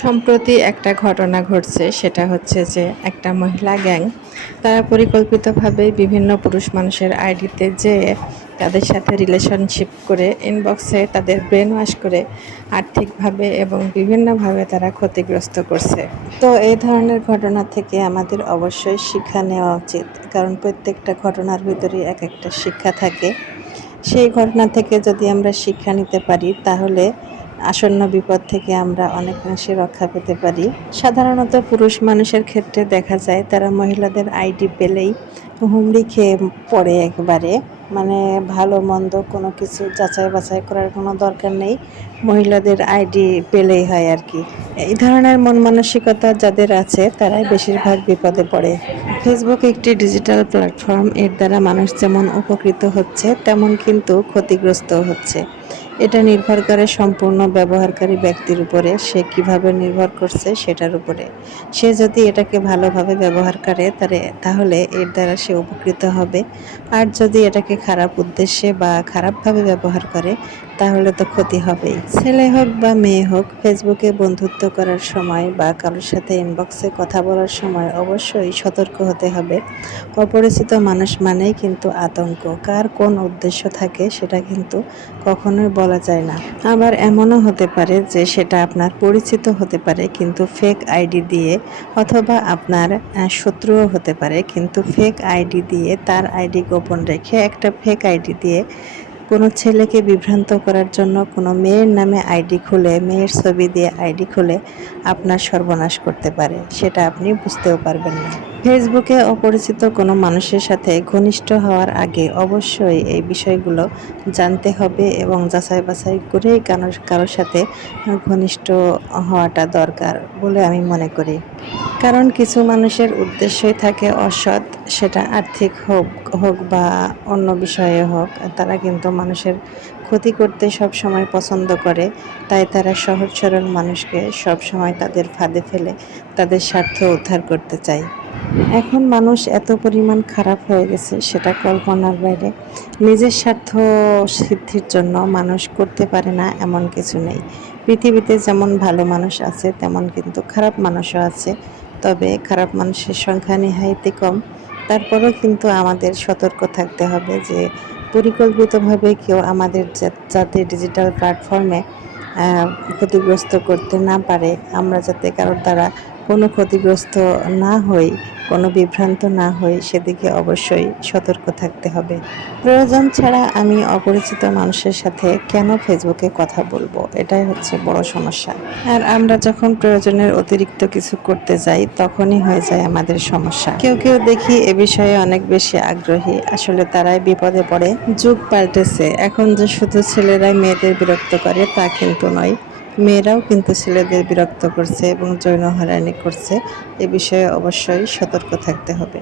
সম্প্রতি একটা ঘটনা ঘটছে, সেটা হচ্ছে যে একটা মহিলা গ্যাং, তারা পরিকল্পিতভাবে বিভিন্ন পুরুষ মানুষের আইডিতে যে তাদের সাথে রিলেশনশিপ করে ইনবক্সে তাদের ব্রেন ওয়াশ করে আর্থিকভাবে এবং বিভিন্নভাবে তারা ক্ষতিগ্রস্ত করছে। তো এই ধরনের ঘটনা থেকে আমাদের অবশ্যই শিক্ষা নেওয়া উচিত, কারণ প্রত্যেকটা ঘটনার ভিতরে এক একটা শিক্ষা থাকে। সেই ঘটনা থেকে যদি আমরা শিক্ষা নিতে পারি, তাহলে আসন্ন বিপদ থেকে আমরা অনেক অনেকাংশে রক্ষা পেতে পারি। সাধারণত পুরুষ মানুষের ক্ষেত্রে দেখা যায় তারা মহিলাদের আইডি পেলেই হুমড়ি খেয়ে পড়ে একবারে। মানে ভালো মন্দ কোনো কিছু যাচাই বাছাই করার কোনো দরকার নেই। মহিলাদের আইডি পেলেই হয় আর কি। এই ধরনের মন মানসিকতা যাদের আছে তারাই বেশিরভাগ বিপদে পড়ে। ফেসবুক একটি ডিজিটাল প্ল্যাটফর্ম এর দ্বারা মানুষ যেমন উপকৃত হচ্ছে, তেমন কিন্তু ক্ষতিগ্রস্ত হচ্ছে। এটা নির্ভর করে সম্পূর্ণ ব্যবহারকারী ব্যক্তির উপরে, সে কীভাবে নির্ভর করছে সেটার উপরে। সে যদি এটাকে ভালোভাবে ব্যবহার করে, তারে, তাহলে এর দ্বারা সে উপকৃত হবে। আর যদি এটাকে খারাপ উদ্দেশ্যে বা খারাপভাবে ব্যবহার করে, তাহলে তো ক্ষতি হবেই। ছেলে হোক বা মেয়ে হোক, ফেসবুকে বন্ধুত্ব করার সময় বা কারোর সাথে ইনবক্সে কথা বলার সময় অবশ্যই সতর্ক হতে হবে। অপরিচিত মানুষ মানেই কিন্তু আতঙ্ক। কার কোন উদ্দেশ্য থাকে, সেটা কিন্তু কখনোই বলা যায় না। আবার এমনও হতে পারে যে সেটা আপনার পরিচিত হতে পারে কিন্তু ফেক আইডি দিয়ে অথবা আপনার শত্রুও হতে পারে কিন্তু ফেক আইডি দিয়ে তার আইডি গোপন রেখে একটা ফেক আইডি দিয়ে কোনো ছেলেকে বিভ্রান্ত করার জন্য কোনো মেয়ের নামে আইডি খুলে, মেয়ের ছবি দিয়ে আইডি খুলে আপনার সর্বনাশ করতে পারে। সেটা আপনি বুঝতেও পারবেন না। ফেসবুকে অপরিচিত কোনো মানুষের সাথে ঘনিষ্ঠ হওয়ার আগে অবশ্যই এই বিষয়গুলো জানতে হবে এবং যাচাই বাছাই করেই কারোর কারোর সাথে ঘনিষ্ঠ হওয়াটা দরকার বলে আমি মনে করি। কারণ কিছু মানুষের উদ্দেশ্যই থাকে অসৎ, সেটা আর্থিক হোক হোক বা অন্য বিষয়ে হোক, তারা কিন্তু মানুষের ক্ষতি করতে সব সময় পছন্দ করে, তাই তারা সহজ সরল মানুষকে সব সময় তাদের ফাঁদে ফেলে তাদের স্বার্থ উদ্ধার করতে চায়। এখন মানুষ এত পরিমাণ খারাপ হয়ে গেছে, সেটা কল্পনার বাইরে। নিজের স্বার্থ সিদ্ধির জন্য মানুষ করতে পারে না, এমন কিছু নেই। পৃথিবীতে যেমন ভালো মানুষ আছে, তেমন কিন্তু খারাপ মানুষও আছে। তবে খারাপ মানুষের সংখ্যা নিহাইতে কম। তারপরেও কিন্তু আমাদের সতর্ক থাকতে হবে যে, পরিকল্পিতভাবে কেউ আমাদের যাতে ডিজিটাল প্ল্যাটফর্মে ক্ষতিগ্রস্ত করতে না পারে, আমরা যাতে কারোর দ্বারা কোনো ক্ষতিগ্রস্ত না হই, কোনো বিভ্রান্ত না হই, সেদিকে অবশ্যই সতর্ক থাকতে হবে। প্রয়োজন ছাড়া আমি অপরিচিত মানুষের সাথে কেন ফেসবুকে কথা বলব? এটাই হচ্ছে বড় সমস্যা। আর আমরা যখন প্রয়োজনের অতিরিক্ত কিছু করতে যাই, তখনই হয়ে যায় আমাদের সমস্যা। কেউ কেউ দেখি এ বিষয়ে অনেক বেশি আগ্রহী। আসলে তারাই বিপদে পড়ে, যুগ পাল্টেছে। এখন যে শুধু ছেলেরাই মেয়েদের বিরক্ত করে, তা কিন্তু নয়। মেয়েরাও কিন্তু ছেলেদের বিরক্ত করছে এবং যৌন হয়রানি করছে। এ বিষয়ে অবশ্যই সতর্ক থাকতে হবে।